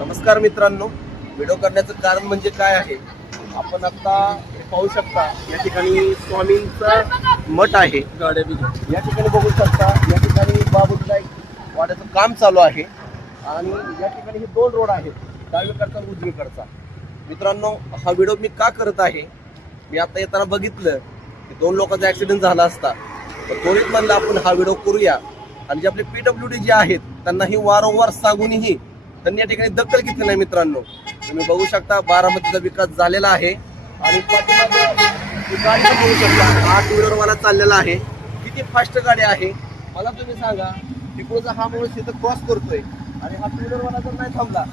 नमस्कार मित्रांनो, व्हिडिओ करण्याचं कारण म्हणजे काय आहे, आपण आता पाहू शकता या ठिकाणी स्वामींचा मठ आहे. या ठिकाणी बघू शकता, या ठिकाणी बाबूलाई वाड्याचं काम चालू आहे आणि या ठिकाणी हे दोन रोड आहेत, डावीकडचा आणि उजवीकडचा. मित्रांनो, हा व्हिडिओ मी का करत आहे, मी आता येताना बघितलं की दोन लोकांचा ऍक्सिडेंट झाला असता, तर त्वरित म्हणलं आपण हा व्हिडिओ करूया. आणि जे आपले PWD जे आहेत त्यांना ही वारंवार सांगूनही त्यांनी या ठिकाणी दखल घेतली नाही. मित्रांनो, तुम्ही बघू शकता बारामतीचा विकास झालेला आहे आणि पाठीमागे गाडी बघू शकता, हा टू व्हीलरवाला चाललेला आहे. किती फास्ट गाडी आहे मला तुम्ही सांगा. तिकडचा हा माणूस इथं क्रॉस करतोय आणि हा टू व्हीलरवाला जर नाही थांबला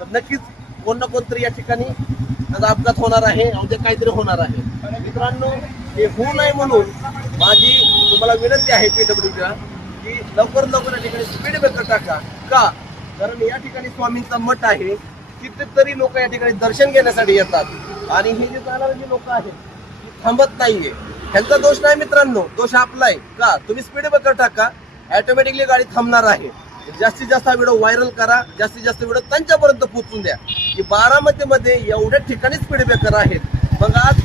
तर नक्कीच कोण ना कोणतरी या ठिकाणी त्याचा अपघात होणार आहे, उद्या काहीतरी होणार आहे. मित्रांनो, हे होऊ नये म्हणून माझी तुम्हाला विनंती आहे PWDला की लवकर या ठिकाणी स्पीड ब्रेकर टाका. का? कारण या ठिकाणी स्वामींचा मठ आहे, कितीतरी लोक या ठिकाणी दर्शन घेण्यासाठी येतात आणि हे जे जाणारे जे लोक आहेत ती थांबत नाहीये. ह्यांचा दोष नाही मित्रांनो, दोष आपला आहे. का? तुम्ही स्पीड ब्रेकर टाका, ऑटोमॅटिकली गाडी थांबणार आहे. जास्तीत जास्त हा व्हिडिओ व्हायरल करा, जास्तीत जास्त व्हिडिओ त्यांच्यापर्यंत पोहोचून द्या की बारामतीमध्ये एवढ्या ठिकाणी स्पीड ब्रेकर आहेत. मग आज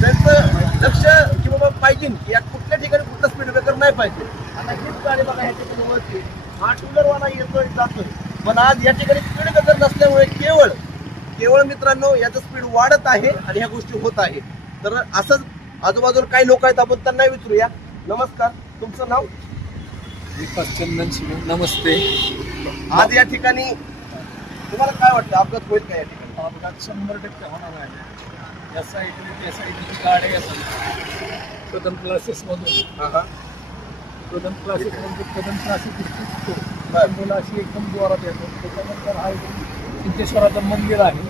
त्यांचं लक्ष की बाबा पाहिजे की या कुठल्या ठिकाणी कुठला स्पीड ब्रेकर नाही पाहिजे. आता हीच गाडी बघा, ह्या ठिकाणी वरती हा टू व्हीलरवाला येतोय जातोय, पण आज या ठिकाणी स्पीड ब्रेकर नसल्यामुळे केवळ मित्रांनो याचं स्पीड वाढत आहे आणि ह्या गोष्टी होत आहे. तर असंच आजूबाजूला काही लोक आहेत, आपण त्यांना विचारूया. नमस्कार, तुमचं नाव? विकास चंदन शिवे. नमस्ते. आज या ठिकाणी तुम्हाला काय वाटतं, अपघात होईल का या ठिकाणी? अपघात 100% होणार आहे. या साईडने त्या साईडची गाड्या येतात कदम क्लासेसमधून. कदम क्लासेस मुलं अशी एकदम जोरात येतो. त्याच्यानंतर हा सिद्धेश्वराचं मंदिर आहे.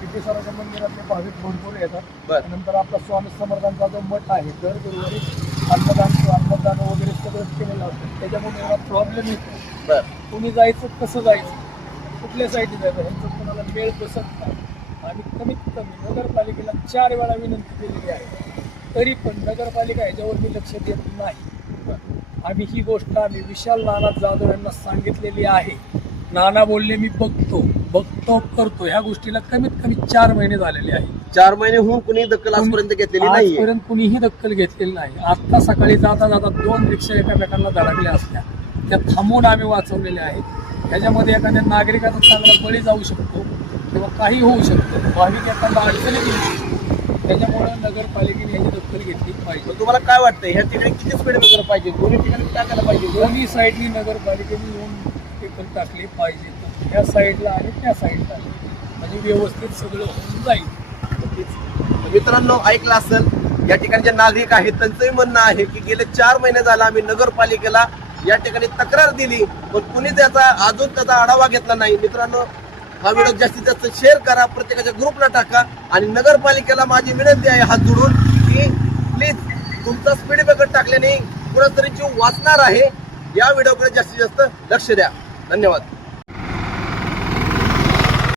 सिद्धेश्वराच्या मंदिरातले भाविक भरपूर येतात. नंतर आपला स्वामी समर्थांचा जो मठ आहे, दर गुरुवारी अन्नदान वगैरे सगळं केलेलं असतं. त्याच्यामुळे एवढा प्रॉब्लेम येतो. कुणी जायचं, कसं जायचं, कुठल्या साईडने जायचं, ह्यांचं कोणाला वेळ बसत नाही. आणि कमीत कमी नगरपालिकेला 4 वेळा विनंती केलेली आहे, तरी पण नगरपालिका ह्याच्यावर मी लक्ष देत नाही. आम्ही ही गोष्ट विशाल नाना जाधव यांना सांगितलेली आहे. नाना बोलले मी बघतो करतो. ह्या गोष्टीला कमीत कमी 4 महिने झालेले आहे. 4 महिने होऊन कुणी दखल आजपर्यंत घेतलेली नाही. आजपर्यंत कुणीही दखल घेतलेली नाही. आता सकाळी जाता 2 रिक्षा एकामेकांना धडकल्या असत्या, त्या थांबवून आम्ही वाचवलेल्या आहेत. ह्याच्यामध्ये एखाद्या नागरिकाचा चांगला बळी जाऊ शकतो किंवा काही होऊ शकतं, भाविक एखादा अडचणीत येऊ शकतो. त्याच्यामुळे नगरपालिकेने ह्याची दखल घेतली पाहिजे. तुम्हाला काय वाटतं, ह्या ठिकाणी किती स्पीड ब्रेकर पाहिजे? दोन्ही ठिकाणी टाकायला पाहिजे. दोन्ही साईडनी नगरपालिकेने येऊन पेपर टाकले पाहिजे, ह्या साईडला आणि त्या साईडला, म्हणजे व्यवस्थित सगळं होऊन जाईल. मित्रांनो, ऐकलं असेल, या ठिकाणचे नागरिक आहेत, त्यांचंही म्हणणं आहे की गेले 4 महिने झाले आम्ही नगरपालिकेला या ठिकाणी तक्रार दिली, पण कुणी त्याचा आढावा घेतला नाही. मित्रांनो, हा व्हिडिओ जास्तीत जास्त शेअर करा, प्रत्येकाच्या ग्रुपला टाका आणि नगरपालिकेला माझी विनंती आहे हात जोडून की प्लीज तुमचा स्पीड ब्रेकर टाकल्याने कुणातरी जीव वाचणार आहे. या व्हिडिओकडे जास्तीत जास्त लक्ष द्या. धन्यवाद.